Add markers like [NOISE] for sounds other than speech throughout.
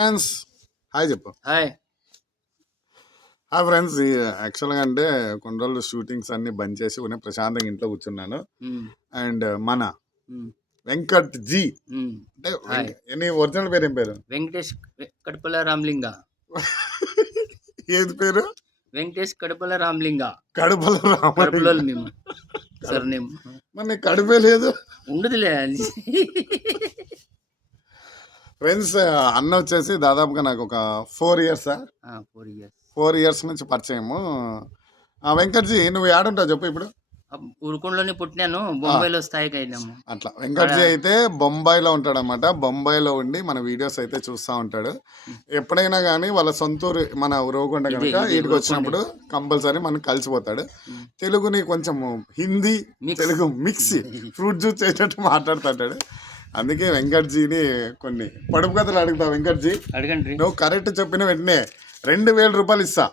Friends. Hi చెప్పు. Hi. Hi friends యాక్చువల్గా అంటే కొన్ని రోజులు షూటింగ్స్ అన్ని బంద్ చేసి ఉన్నాయి ప్రశాంతంగా ఇంట్లో కూర్చున్నాను. అండ్ మన వెంకట్ జీ. అంటే హాయ్. వెంక- నీ ఒరిజినల్ పేరు ఏం పేరు? వెంకటేష్ కడపల రామ్లింగ. [LAUGHS] ఏది పేరు? వెంకటేష్ కడపల రామ్లింగ. కడుపుల కడపలో రామ మేము. సర్ నేమ్ మరి కడుపే లేదు? ఉండదులే ఫ్రెండ్స్ అన్న వచ్చేసి దాదాపుగా నాకు ఒక four years four years four years నుంచి పరిచయము. ఆ, వెంకట్ జీ నువ్వు ఏడుంటావు చెప్పు ఇప్పుడు. ఉరుకొండలోనే పుట్టినాను. బొంబాయిలో స్థాయికి అయినాము అట్లా. వెంకట్జీ అయితే బొంబాయిలో ఉంటాడనమాట బొంబాయిలో ఉండి మన వీడియోస్ అయితే చూస్తూ ఉంటాడు. ఎప్పుడైనా కానీ వాళ్ళ సొంతూరు మన రోగొండ కనుక వీటికి వచ్చినప్పుడు కంపల్సరీ మనకు కలిసిపోతాడు. తెలుగుని కొంచెం Hindi. Telugu mix [LAUGHS] fruit juice చేసినట్టు మాట్లాడుతుంటాడు. అందుకే వెంకట్జీని కొన్ని పడుపు కథలు అడుగుతా వెంకట్జీ. అడగండి. నువ్వు కరెక్ట్ చెప్పిన వెంటనే రెండు వేల రూపాయలు ఇస్తా.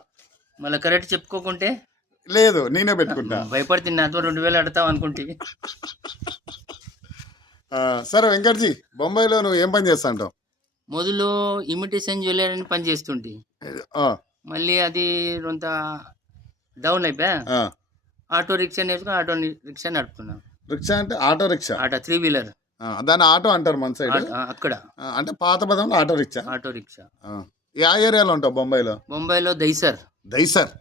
మళ్ళీ కరెక్ట్ చెప్పుకోకుంటే? లేదు నేనే పెట్టుకుంటా. భయపడుతుంది నాతో రెండు వేలు అడతావు అనుకుంటే సరే వెంకట్జీ బొంబాయిలో నువ్వు ఏం పని చేస్తా అంటావు? మొదలు ఇమిటేషన్ జ్యువెలరీ అని పని చేస్తుంటే. మళ్ళీ అది కొంత డౌన్ అయిపోయా. ఆటో రిక్షా నేర్చుకుని ఆటో రిక్షా నడుపుతున్నాను రిక్షా అంటే auto rickshaw? Auto three wheeler. ఆ, దాన్ని ఆటో అంటారు మన సైడ్. అక్కడ. అంటే పాత పదంలో ఆటో రిక్షా. Auto rickshaw. ఆ. ఏరియాలో ఉంటావు బొంబాయిలో? బొంబాయిలో దైసర్. దైసర్.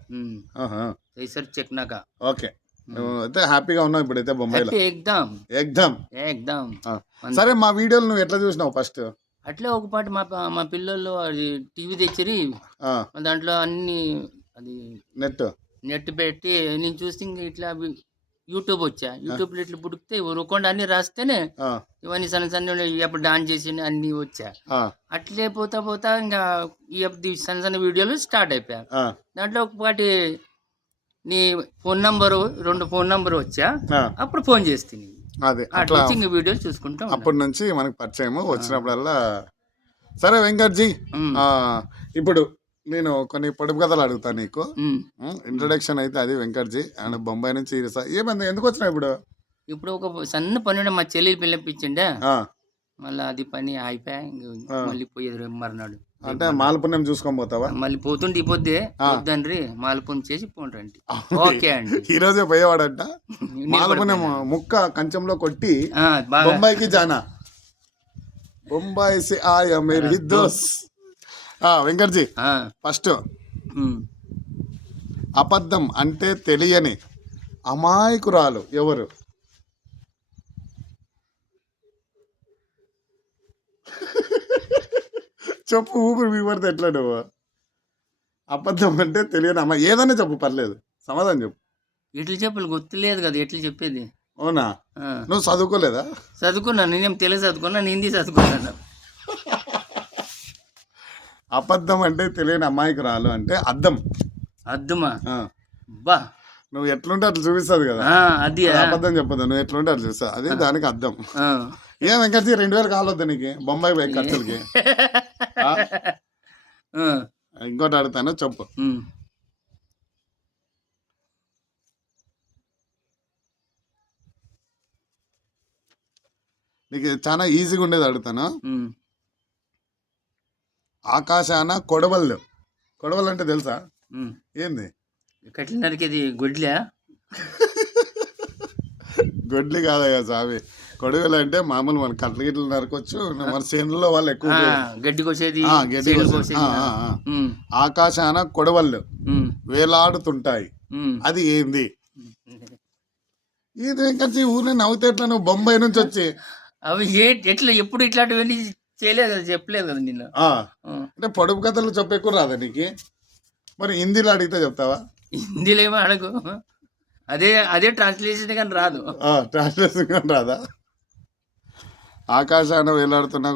దైసర్ చెక్నాక ఓకే. అయితే హ్యాపీగా ఉన్నావు ఇప్పుడైతే బొంబాయిలో. ఎగ్దాం. ఎగ్దమ్ ఎగ్దాం. ఆ. సరే మా వీడియోలు నువ్వు ఎట్లా చూసినావు ఫస్ట్? అట్లే ఒక పాట మా మా పిల్లలు అది టీవీ తెచ్చిరి. దాంట్లో అన్ని అది నెట్ నెట్ పెట్టి నేను చూస్తే ఇట్లా యూట్యూబ్ వచ్చా. యూట్యూబ్లో ఇట్లా పుడికితే ఉరకుండా అన్ని రాస్తేనే ఇవన్నీ సన్న సన్న ఎప్పుడు డాన్స్ చేసి అన్ని వచ్చా. అట్లే పోతా పోతా ఇంకా ఈ సన్న సన్న వీడియోలు స్టార్ట్ అయిపోయా. దాంట్లో ఒకటి నీ ఫోన్ నంబరు రెండు ఫోన్ నంబర్ వచ్చా. అప్పుడు ఫోన్ చేస్తుంది అదే అట్లా వీడియోలు చూసుకుంటాం. అప్పటి నుంచి మనకి పరిచయము వచ్చినప్పుడల్లా సరే వెంకట్జీ ఇప్పుడు నేను కొన్ని పొడుపు కథలు అడుగుతాను నీకు. ఇంట్రొడక్షన్ అయితే అది వెంకట్జీ అండ్ బొంబాయి నుంచి ఈరస. ఏమైంది ఎందుకు వచ్చినావు ఇప్పుడు? ఇప్పుడు ఒక సన్న పని ఉండే మా చెల్లి పిలిపించిండే మళ్ళీ అది పని అయిపోయా. మళ్ళీ పోయేది మర్నాడు. అంటే మాలపుణ్యం చూసుకొని పోతావా? మళ్ళీ పోతుంటే ఇపోద్దే ఆ. వద్దండ్రి మాలపం చేసి పోండి ఓకే అండి ఈ రోజే పోయేవాడంట? [LAUGHS] మాలపుణ్యం. ముక్క కంచంలో కొట్టి బొంబాయికి జానా. బొంబాయి సే ఆయా మేరీ దోస్. వెంకట్జీ. ఫస్ట్. అబద్ధం అంటే తెలియని అమాయకురాలు ఎవరు? చెప్పు ఊపిరి మీపడితే ఎట్లా నువ్వు? అబద్ధం అంటే తెలియని అమ్మాయి ఏదైనా చెప్పు పర్లేదు. సమాధానం చెప్పు. ఎట్లు చెప్పులు? గుర్తులేదు కదా ఎట్లు చెప్పేది? అవునా? నువ్వు చదువుకోలేదా? చదువుకున్నాను నేనేం తెలుగు చదువుకున్నాను హిందీ చదువుకున్నాను అబద్ధం అంటే తెలియని అమాయకురాలు అంటే అద్దం. అద్దుమా. బా. నువ్వు ఎట్లుంటే అట్లా చూపిస్తుంది కదా. అది అబద్ధం చెప్పదు నువ్వు ఎట్లుంటే అట్లా చూస్తావు అదే దానికి అర్థం. ఏం వెంకటజీ రెండు వేలు కావద్దు నీకు. బొంబాయి పోయి ఖర్చులకి. ఇంకోటి అడుగుతాను చెప్పు. నీకు చాలా ఈజీగా ఉండేది అడుగుతాను. ఆకాశాన కొడవళ్ళు. కొడవలు అంటే తెలుసా. ఏంది? కట్ల నరికేది గుడ్లే? గొడ్లు కాదయ్యా సామి. కొడవలు అంటే మామూలు మన కట్ల గిట్లు నరకొచ్చు మన చేనుల్లో వాళ్ళు ఎక్కువ గడ్డి కోసేది గడ్డి ఆకాశాన కొడవళ్ళు వేలాడుతుంటాయి. అది ఏంది? ఇది వెంకటజీ ఊరిని నవ్వుతే ఎట్లా నువ్వు బొంబాయి నుంచి వచ్చి అవి ఎట్లా ఎప్పుడు ఇట్లాంటివన్నీ చేయలేదు కదా చెప్పలేదు కదా నిన్ను. అంటే పొడుపు కథలు చెప్పెక్కువ రాదా నీకు? మరి హిందీలో అడిగితే చెప్తావా? హిందీలో ఏమో అడగు అదే అదే ట్రాన్స్లేషన్ కానీ రాదు. ట్రాన్స్లేషన్ రాదా? ఆకాశాన వేలాడుతున్న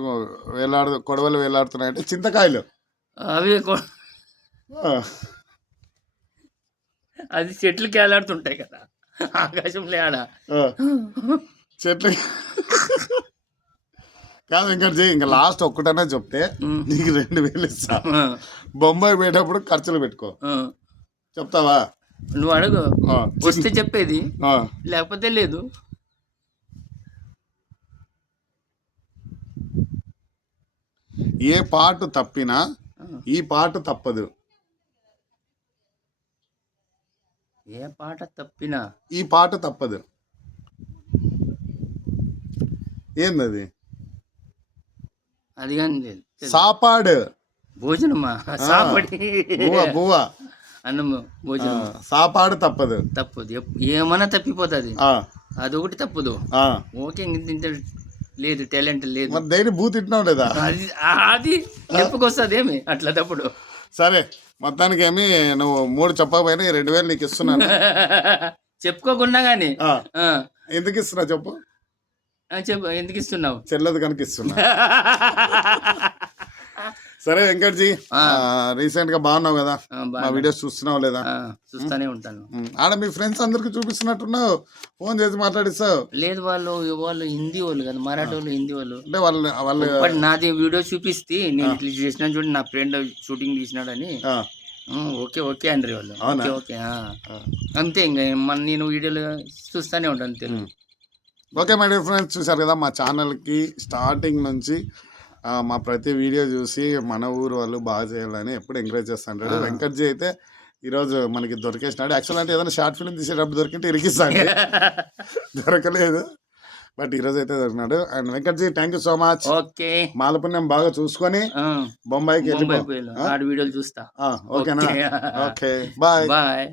వేలాడు కొడవలు వేలాడుతున్నాయి అంటే చింతకాయలు. అవి అది చెట్లు కేలాడుతుంటాయి కదా. ఆకాశంలో ఆడ. చెట్లు కాదు వెంకటజీ ఇంకా లాస్ట్ ఒక్కటనే చెప్తే. నీకు రెండు వేలు ఇస్తా. బొంబాయి పోయేటప్పుడు ఖర్చులు పెట్టుకో. చెప్తావా? నువ్వు అడుగు. వస్తే చెప్పేది. లేకపోతే లేదు. ఏ పాటు తప్పినా. ఈ పాట తప్పదు. ఏ పాట తప్పినా? ఈ పాట తప్పదు. ఏందది? అది కానీ. సాపాడు. భోజనమా? సాపడి. బువ్వ అన్నము భోజనం. సాపాడు తప్పదు. తప్పదు. ఏమన్నా తప్పిపోతుంది. ఆ, అదొకటి తప్పదు. ఓకే ఇంక ఇంత లేదు టాలెంట్ లేదు. దేని బూ తిట్టినావు లేదా? అది అది చెప్పుకొస్తుంది ఏమి అట్లా తప్పుడు. సరే మొత్తానికి ఏమి నువ్వు మూడు చెప్పకపోయినా రెండు వేలు నీకు ఇస్తున్నాను. [LAUGHS] చెప్పుకోకుండా కానీ ఎందుకు ఇస్తున్నా చెప్పు? చెప్పు ఎందుకు ఇస్తున్నావు? చెల్లదు కనుక ఇస్తున్నా. [LAUGHS] సరే వెంకట్జీ రీసెంట్గా బాగున్నావు కదా? మా. వీడియోస్ చూస్తున్నావు లేదా? చూస్తానే ఉంటాను. ఆడ మీ ఫ్రెండ్స్ అందరికి చూపిస్తున్నట్టున్నావు. ఫోన్ చేసి మాట్లాడిస్తావు. లేదు వాళ్ళు వాళ్ళు హిందీ వాళ్ళు కదా మరాఠీ వాళ్ళు హిందీ వాళ్ళు. అంటే వాళ్ళు వాళ్ళు నాది వీడియో చూపిస్తే నేను ఇట్లా చేసిన చూడండి నా ఫ్రెండ్ షూటింగ్ తీసినాడని ఓకే ఓకే అండ్రి వాళ్ళు? Okay okay. అంతే ఇంకా మన నేను వీడియోలు చూస్తానే ఉంటాను Telugu. Okay my dear friends చూసారు కదా మా ఛానల్కి స్టార్టింగ్ నుంచి మా ప్రతి వీడియో చూసి మన ఊరు వాళ్ళు బాగా చేయాలని ఎప్పుడు ఎంకరేజ్ చేస్తుంటాడు వెంకట్జీ అయితే ఈరోజు మనకి దొరికేసినాడు. యాక్చువల్ అంటే ఏదైనా షార్ట్ ఫిల్మ్ తీసేటప్పుడు దొరికింటే ఇరికిస్తాడు. [LAUGHS] దొరకలేదు. బట్ ఈరోజు అయితే దొరికినాడు. And Venkatji thank you so much okay మాలపుణ్యం బాగా చూసుకొని బొంబాయికి వెళ్ళిపో. ముంబైకి వెళ్ళు. ఆడ వీడియోలు చూస్తా. ఓకేనా? ఓకే. Okay bye bye